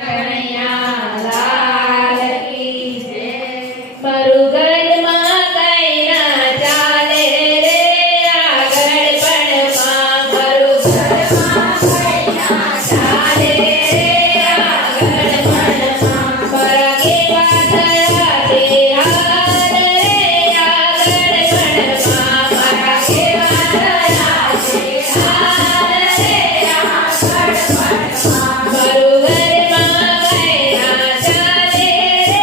કનૈયા લાલ કી જય. મારું ઘરમાં કઈ ના ચાલે રે આગળ પણ મારું ઘરમાં કઈ ના ચાલે રે આગળ પણ મારા કેવા થયા છે હાલ રે આગળ પણ મારા કેવા થયા છે હાલ રે આગળ પણ મારું ઘરમાં કઈ ના ચાલે રે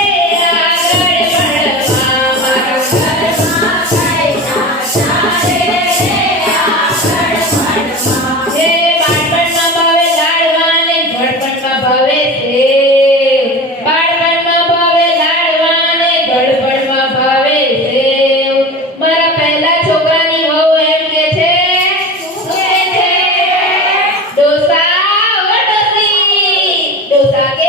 આગળ પણ મારા ઘરમાં કઈ ના ચાલે રે આગળ પણ હે બાળપણમાં ભાવે લાડવા ને ઘડપણમાં ભાવે સેવ. બાળપણમાં ભાવે લાડવા ને ઘડપણમાં ભાવે સેવ. મારા પહેલા છોકરાની વહુ એમ કે છે શું કહે છે? ડોસા ઓ ડોસી ડોસા કે